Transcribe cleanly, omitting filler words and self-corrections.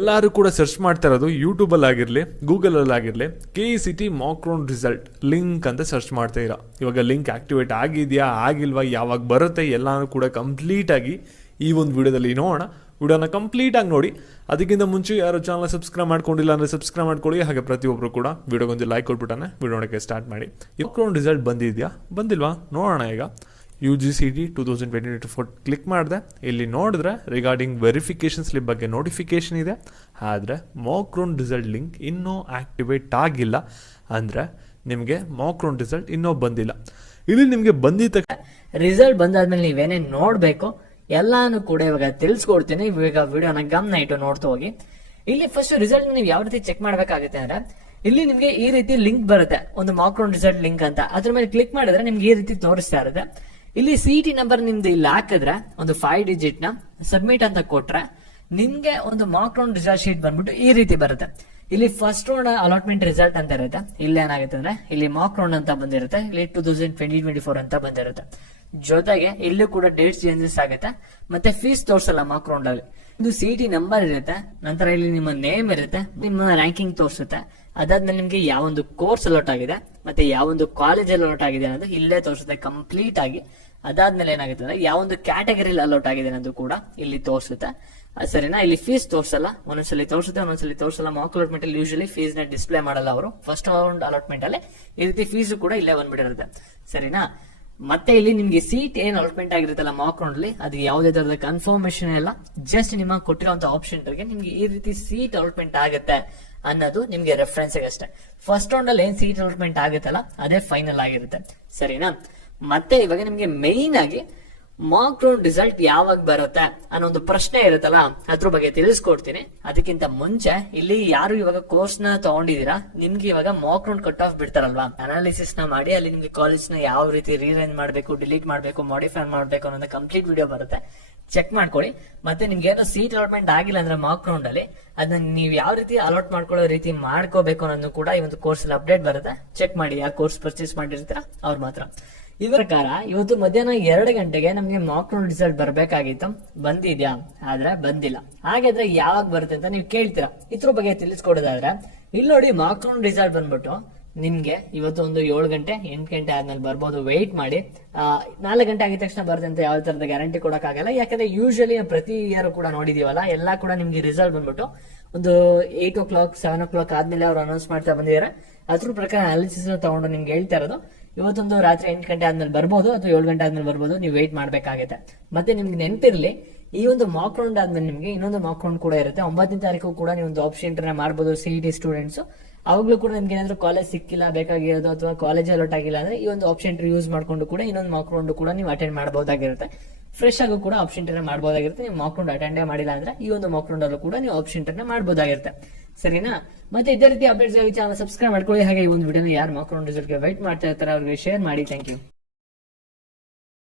ಎಲ್ಲರೂ ಕೂಡ ಸರ್ಚ್ ಮಾಡ್ತಾ ಇರೋದು ಯೂಟ್ಯೂಬಲ್ಲಿ ಆಗಿರಲಿ ಗೂಗಲಲ್ಲಿ ಆಗಿರಲಿ KECT Mach round result link ಅಂತ ಸರ್ಚ್ ಮಾಡ್ತಾ ಇರ. ಇವಾಗ ಲಿಂಕ್ ಆಕ್ಟಿವೇಟ್ ಆಗಿದೆಯಾ ಆಗಿಲ್ವಾ, ಯಾವಾಗ ಬರುತ್ತೆ, ಎಲ್ಲನೂ ಕೂಡ ಕಂಪ್ಲೀಟಾಗಿ ಈ ಒಂದು ವಿಡಿಯೋದಲ್ಲಿ ನೋಡೋಣ. ವಿಡಿಯೋನ ಕಂಪ್ಲೀಟಾಗಿ ನೋಡಿ. ಅದಕ್ಕಿಂತ ಮುಂಚೆ ಯಾರು ಚಾನಲ್ ಸಬ್ಸ್ಕ್ರೈಬ್ ಮಾಡ್ಕೊಂಡಿಲ್ಲ ಅಂದರೆ ಸಬ್ಸ್ಕ್ರೈಬ್ ಮಾಡ್ಕೊಳ್ಳಿ. ಹಾಗೆ ಪ್ರತಿಯೊಬ್ಬರು ಕೂಡ ವಿಡಿಯೋಗೊಂದು ಲೈಕ್ ಕೊಟ್ಬಿಟ್ಟಾನೆ ವಿಡಿಯೋ ನೋಡೋಕ್ಕೆ ಸ್ಟಾರ್ಟ್ ಮಾಡಿ. ಮಾಕ್ ರೌಂಡ್ ರಿಸಲ್ಟ್ ಬಂದಿದೆಯಾ ಬಂದಿಲ್ವಾ ನೋಡೋಣ. ಈಗ UGCET 2024 ಕ್ಲಿಕ್ ಮಾಡಿದೆ. ಇಲ್ಲಿ ನೋಡಿದ್ರೆ ರಿಗಾರ್ಡಿಂಗ್ ವೆರಿಫಿಕೇಷನ್ ಸ್ಲಿಪ್ ಬಗ್ಗೆ ನೋಟಿಫಿಕೇಶನ್ ಇದೆ. ಆದರೆ ಮಾಕ್ ರೌಂಡ್ ರಿಸಲ್ಟ್ ಲಿಂಕ್ ಇನ್ನೂ ಆ್ಯಕ್ಟಿವೇಟ್ ಆಗಿಲ್ಲ. ಅಂದರೆ ನಿಮಗೆ ಮಾಕ್ ರೌಂಡ್ ರಿಸಲ್ಟ್ ಇನ್ನೂ ಬಂದಿಲ್ಲ. ಇಲ್ಲಿ ನಿಮಗೆ ಬಂದಿದ್ದ ರಿಸಲ್ಟ್ ಬಂದಾದ್ಮೇಲೆ ನೀವೇನೇ ನೋಡಬೇಕು ಎಲ್ಲಾನು ಕೂಡ ಇವಾಗ ತಿಳಿಸ್ಕೊಡ್ತೀನಿ. ಇವಾಗ ವಿಡಿಯೋನ ಗಮನ ಇಟ್ಟು ನೋಡ್ತಾ ಹೋಗಿ. ಇಲ್ಲಿ ಫಸ್ಟ್ ರಿಸಲ್ಟ್ ನೀವು ಯಾವ ರೀತಿ ಚೆಕ್ ಮಾಡಬೇಕಾಗುತ್ತೆ ಅಂದ್ರೆ ಇಲ್ಲಿ ನಿಮ್ಗೆ ಈ ರೀತಿ ಲಿಂಕ್ ಬರುತ್ತೆ, ಒಂದು ಮಾಕ್ ರೌಂಡ್ ರಿಸಲ್ಟ್ ಲಿಂಕ್ ಅಂತ. ಅದ್ರ ಮೇಲೆ ಕ್ಲಿಕ್ ಮಾಡಿದ್ರೆ ನಿಮ್ಗೆ ಈ ರೀತಿ ತೋರಿಸ್ತಾ ಇರುತ್ತೆ. ಇಲ್ಲಿ CET ನಂಬರ್ ನಿಮ್ದು ಇಲ್ಲಿ ಹಾಕಿದ್ರೆ ಒಂದು 5 ಡಿಜಿಟ್ ನ ಸಬ್ಮಿಟ್ ಅಂತ ಕೊಟ್ರೆ ನಿಮ್ಗೆ ಒಂದು ಮಾಕ್ ರೌಂಡ್ ರಿಸಲ್ಟ್ ಶೀಟ್ ಬಂದ್ಬಿಟ್ಟು ಈ ರೀತಿ ಬರುತ್ತೆ. ಇಲ್ಲಿ ಫಸ್ಟ್ ರೌಂಡ್ ಅಲಾಟ್ಮೆಂಟ್ ರಿಸಲ್ಟ್ ಅಂತ ಇರುತ್ತೆ. ಇಲ್ಲಿ ಏನಾಗುತ್ತೆ ಅಂದ್ರೆ ಇಲ್ಲಿ ಮಾಕ್ ರೌಂಡ್ ಅಂತ ಬಂದಿರುತ್ತೆ, ಇಲ್ಲಿ 2024 ಅಂತ ಬಂದಿರುತ್ತೆ. ಜೊತೆಗೆ ಇಲ್ಲೂ ಕೂಡ ಡೇಟ್ ಚೇಂಜಸ್ ಆಗುತ್ತೆ. ಮತ್ತೆ ಫೀಸ್ ತೋರ್ಸಲ್ಲ ಮಾಕ್ ರೌಂಡ್ ಅಲ್ಲಿ. ಇದು CET ನಂಬರ್ ಇರುತ್ತೆ, ನಂತರ ಇಲ್ಲಿ ನಿಮ್ಮ ನೇಮ್ ಇರುತ್ತೆ, ನಿಮ್ಮ ರ್ಯಾಂಕಿಂಗ್ ತೋರಿಸುತ್ತೆ. ಅದಾದ್ಮೇಲೆ ನಿಮ್ಗೆ ಯಾವೊಂದು ಕೋರ್ಸ್ ಅಲಾಟ್ ಆಗಿದೆ ಮತ್ತೆ ಯಾವೊಂದು ಕಾಲೇಜ್ ಅಲಾಟ್ ಆಗಿದೆ ಅನ್ನೋದು ಇಲ್ಲೇ ತೋರಿಸುತ್ತೆ ಕಂಪ್ಲೀಟ್ ಆಗಿ. ಅದಾದ್ಮೇಲೆ ಏನಾಗುತ್ತೆ ಅಂದ್ರೆ ಯಾವೊಂದು ಕ್ಯಾಟಗರಿಲಿ ಅಲಾಟ್ ಆಗಿದೆ ಅನ್ನೋದು ಕೂಡ ಇಲ್ಲಿ ತೋರಿಸುತ್ತೆ. ಸರಿನಾ? ಇಲ್ಲಿ ಫೀಸ್ ತೋರಿಸಲ್ಲ, ಒಂದೊಂದ್ಸಲಿ ತೋರಿಸುತ್ತೆ ಒಂದೊಂದ್ಸಲಿ ತೋರಿಸಲ್ಲ. ಮಾಕ್ ಅಲಾಟ್ಮೆಂಟ್ ಅಲ್ಲಿ ಯೂಶಲಿ ಫೀಸ್ ನ ಡಿಸ್ಪ್ಲೇ ಮಾಡಲ್ಲ ಅವರು. ಫಸ್ಟ್ ರೌಂಡ್ ಅಲಾಟ್ಮೆಂಟ್ ಅಲ್ಲಿ ಈ ರೀತಿ ಫೀಸ್ ಕೂಡ ಇಲ್ಲೇ ಬಂದ್ಬಿಟ್ಟಿರುತ್ತೆ. ಸರಿನಾ? ಮತ್ತೆ ಇಲ್ಲಿ ನಿಮ್ಗೆ ಸೀಟ್ ಏನ್ ಅಲಾಟ್ಮೆಂಟ್ ಆಗಿರುತ್ತಲ್ಲ ಮಾಕ್ ರೌಂಡ್ ಅಲ್ಲಿ, ಅದು ಯಾವುದೇ ತರದ ಕನ್ಫರ್ಮೇಶನ್ ಇಲ್ಲ. ಜಸ್ಟ್ ನಿಮ್ಮ ಕೊಟ್ಟಿರುವಂತ ಆಪ್ಷನ್ ನಿಮ್ಗೆ ಈ ರೀತಿ ಸೀಟ್ ಅಲಾಟ್ಮೆಂಟ್ ಆಗುತ್ತೆ ಅನ್ನೋದು ನಿಮ್ಗೆ ರೆಫರೆನ್ಸ್ ಅಷ್ಟೇ. ಫಸ್ಟ್ ರೌಂಡ್ ಅಲ್ಲಿ ಏನ್ ಸೀಟ್ ಅಲಾಟ್ಮೆಂಟ್ ಆಗುತ್ತಲ್ಲ ಅದೇ ಫೈನಲ್ ಆಗಿರುತ್ತೆ. ಸರಿನಾ? ಮತ್ತೆ ಇವಾಗ ನಿಮ್ಗೆ ಮೇನ್ ಆಗಿ ಮಾಕ್ ರೌಂಡ್ ರಿಸಲ್ಟ್ ಯಾವಾಗ ಬರುತ್ತೆ ಅನ್ನೋ ಒಂದು ಪ್ರಶ್ನೆ ಇರುತ್ತಲ್ಲ, ಅದ್ರ ಬಗ್ಗೆ ತಿಳಿಸ್ಕೊಡ್ತೀನಿ. ಅದಕ್ಕಿಂತ ಮುಂಚೆ ಇಲ್ಲಿ ಯಾರು ಇವಾಗ ಕೋರ್ಸ್ ನ ತಗೊಂಡಿದೀರಾ, ನಿಮ್ಗೆ ಇವಾಗ ಮಾಕ್ ರೌಂಡ್ ಕಟ್ ಆಫ್ ಬಿಡ್ತಾರಲ್ವಾ, ಅನಾಲಿಸಿಸ್ ನ ಮಾಡಿ ಅಲ್ಲಿ ನಿಮ್ಗೆ ಕಾಲೇಜ್ ನ ಯಾವ ರೀತಿ ರೀಅರೇಂಜ್ ಮಾಡಬೇಕು, ಡಿಲೀಟ್ ಮಾಡಬೇಕು, ಮಾಡಿಫೈ ಮಾಡಬೇಕು ಅನ್ನೋ ಕಂಪ್ಲೀಟ್ ವಿಡಿಯೋ ಬರುತ್ತೆ. ಚೆಕ್ ಮಾಡ್ಕೊಳ್ಳಿ. ಮತ್ತೆ ನಿಮ್ಗೆ ಏನೋ ಸೀಟ್ ಅಲಾಟ್ಮೆಂಟ್ ಆಗಿಲ್ಲ ಅಂದ್ರೆ ಮಾಕ್ ರೌಂಡ್ ಅಲ್ಲಿ ಅದನ್ನ ನೀವು ಯಾವ ರೀತಿ ಅಲಾಟ್ ಮಾಡ್ಕೊಳ್ಳೋ ರೀತಿ ಮಾಡ್ಕೋಬೇಕು ಅನ್ನೋದು ಕೂಡ ಈ ಒಂದು ಕೋರ್ಸ್ ಅಲ್ಲಿ ಅಪ್ಡೇಟ್ ಬರುತ್ತೆ. ಚೆಕ್ ಮಾಡಿ. ಯಾವ ಕೋರ್ಸ್ ಪರ್ಚೇಸ್ ಮಾಡಿರ್ತೀರಾ ಅವ್ರು ಮಾತ್ರ. ಈ ಪ್ರಕಾರ ಇವತ್ತು ಮಧ್ಯಾಹ್ನ 2 ಗಂಟೆಗೆ ನಮ್ಗೆ ಮಾಕ್ ರೌಂಡ್ ರಿಸಲ್ಟ್ ಬರ್ಬೇಕಾಗಿತ್ತು, ಬಂದಿದ್ಯಾ? ಆದ್ರೆ ಬಂದಿಲ್ಲ. ಹಾಗಾದ್ರೆ ಯಾವಾಗ ಬರುತ್ತೆ ಅಂತ ನೀವು ಕೇಳ್ತೀರಾ. ಇದ್ರ ಬಗ್ಗೆ ತಿಳಿಸ್ಕೊಡೋದಾದ್ರೆ ಇಲ್ಲಿ ನೋಡಿ, ಮಾಕ್ ರೌಂಡ್ ರಿಸಲ್ಟ್ ಬಂದ್ಬಿಟ್ಟು ನಿಮ್ಗೆ ಇವತ್ತು ಒಂದು 7 ಗಂಟೆ 8 ಗಂಟೆ ಆದ್ಮೇಲೆ ಬರ್ಬೋದು. ವೆಯ್ಟ್ ಮಾಡಿ. 4 ಗಂಟೆ ಆಗಿದ ತಕ್ಷಣ ಬರುತ್ತೆ ಅಂತ ಯಾವ ತರದ ಗ್ಯಾರಂಟಿ ಕೊಡಕ್ ಆಗಲ್ಲ. ಯಾಕಂದ್ರೆ ಯೂಶಲಿ ಪ್ರತಿ ಇಯರ್ ಕೂಡ ನೋಡಿದೀವಲ್ಲ, ಎಲ್ಲಾ ಕೂಡ ನಿಮ್ಗೆ ರಿಸಲ್ಟ್ ಬಂದ್ಬಿಟ್ಟು ಒಂದು 8 o'clock 7 o'clock ಆದ್ಮೇಲೆ ಅವ್ರು ಅನೌನ್ಸ್ ಮಾಡ್ತಾ ಬಂದಿದ್ದಾರೆ. ಅದ್ರ ಪ್ರಕಾರ ಅನಾಲಿಸಿಸ್ ತಗೊಂಡು ನಿಮ್ಗೆ ಹೇಳ್ತಾ ಇರೋದು ಇವತ್ತೊಂದು ರಾತ್ರಿ 8 ಗಂಟೆ ಆದ್ಮೇಲೆ ಬರ್ಬೋದು ಅಥವಾ 7 ಗಂಟೆ ಆದ್ಮೇಲೆ ಬರ್ಬೋದು. ನೀವು ವೆಯ್ಟ್ ಮಾಡ್ಬೇಕಾಗುತ್ತೆ. ಮತ್ತೆ ನಿಮ್ಗೆ ನೆನಪಿರ್ಲಿ, ಈ ಒಂದು ಮಾಕ್ ರೌಂಡ್ ಆದ್ಮೇಲೆ ನಿಮ್ಗೆ ಇನ್ನೊಂದು ಮಾಕ್ ರೌಂಡ್ ಕೂಡ ಇರುತ್ತೆ. 9ನೇ ತಾರೀಕು ಕೂಡ ನೀವು ಒಂದು ಆಪ್ಷನ್ ಇಂಟರ್ವ್ಯೂ ಮಾಡ್ಬೋದು CET ಸ್ಟೂಡೆಂಟ್ಸ್. ಅವಾಗ್ಲೂ ಕೂಡ ನಿಮ್ಗೆ ಏನಾದ್ರು ಕಾಲೇಜ್ ಸಿಕ್ಕಿಲ್ಲ ಬೇಕಾಗಿರೋದು ಅಥವಾ ಕಾಲೇಜ್ ಅಲಾಟ್ ಆಗಿಲ್ಲ ಅಂದ್ರೆ ಈ ಒಂದು ಆಪ್ಷನ್ ಇಂಟರ್ವ್ಯೂ ಯೂಸ್ ಮಾಡ್ಕೊಂಡು ಕೂಡ ಇನ್ನೊಂದು ಮಾಕ್ ರೌಂಡ್ ಕೂಡ ನೀವು ಅಟೆಂಡ್ ಮಾಡಬಹುದಾಗಿರುತ್ತೆ. ಫ್ರೆಶ್ ಆಗು ಕೂಡ ಆಪ್ಷನ್ ಇಂಟರ್ವ್ಯೂ ಮಾಡಬಹುದಾಗಿರುತ್ತೆ. ನೀವು ಮಾಕ್ ರೌಂಡ್ ಅಟೆಂಡೇ ಮಾಡಿಲ್ಲ ಅಂದ್ರೆ ಈ ಒಂದು ಮಾಕ್ ರೌಂಡ್ ಅಲ್ಲೂ ಕೂಡ ನೀವು ಆಪ್ಷನ್ ಇಂಟರ್ವ್ಯೂ ಮಾಡಬಹುದಾಗಿರುತ್ತೆ. ಸರಿನಾ? ಮತ್ತೆ ಇದೇ ರೀತಿ ಅಪ್ಡೇಟ್ಸ್ ಚಾನಲ್ ಸಬ್ಸ್ಕ್ರೈಬ್ ಮಾಡ್ಕೊಳ್ಳಿ. ಹಾಗೆ ಈ ಒಂದು ವಿಡಿಯೋನ ಯಾರು ಮಾಕ್ ರೌಂಡ್ ರಿಸಲ್ಟ್ ಗೆ ವೈಟ್ ಮಾಡ್ತಾ ಇರ್ತಾರೆ ಅವ್ರಿಗೆ ಶೇರ್ ಮಾಡಿ. Thank you.